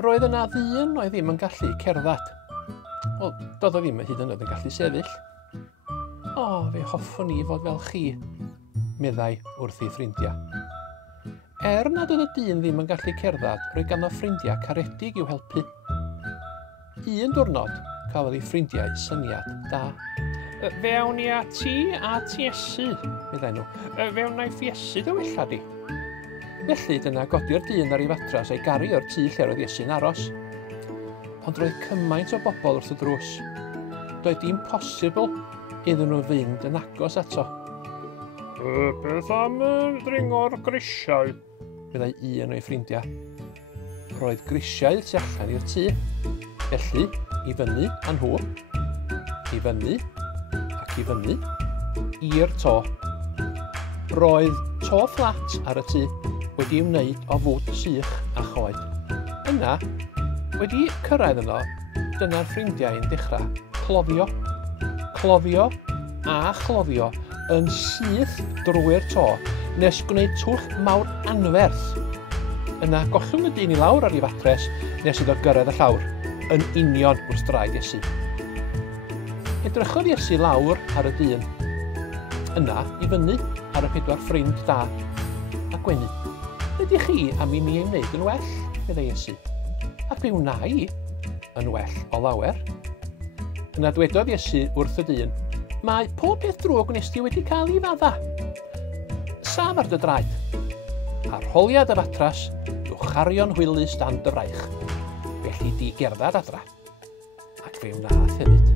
roedd yna ddyn oedd ddim yn gallu cerdded. Wel, doedd o ddim hyd yn oed yn gallu sefyll. O, fe hoffwn i fod fel chi, meddai wrth ei ffrindiau. Nad oedd y dyn ddim yn gallu cerdded, roedd ganddo ffrindiau caredig i'w helpu. Un diwrnod, cafodd ei ffrindiau syniad da. Fewn ni a ti a Tiesu, meddai nhw. Fewn na i Iesu dy wella di. Felly dyna godi'r dyn ar ei fatras a'i garu o'r tŷ lle roedd Iesu'n aros. Ond roedd cymaint o bobl wrth y drws. Doedd dim posibl iddyn nhw fynd yn agos ato. Beth am dringo'r grisiau? Meddai un o'i ffrindiau. Roedd grisiau tu allan i'r tŷ. Felly, i fyny a nhw, i fyny ac i fyny, i'r to. Roedd to fflat ar y tŷ wedi wneud o fwd sych a choed. Yna, wedi cyrraedd yno, dyna'r ffrindiau'n dechrau cloddio. Cloddio a chloddio yn syth drwy'r to, nes gwneud twll mawr anferth. Yna, gollwng y dyn i lawr ar ei fatres nes iddo gyrraedd y llawr, yn union wrth draed Iesu. Edrychodd Iesu lawr ar y dyn. Yna, i fyny ar y 4 ffrind da a gwenu. Ydych chi am i mi ei wneud yn well, meddai Iesu, ac fe wna i yn well o lawer. Yna dwedodd Iesu wrth y dyn, mae pob peth drwg nes ti wedi cael ei fadda. Saf ar dy draed. Arholiad y fatras yw chario'n hwylus dan dy fraich. Felly di gerdded adra. Ac fe wnaeth hefyd.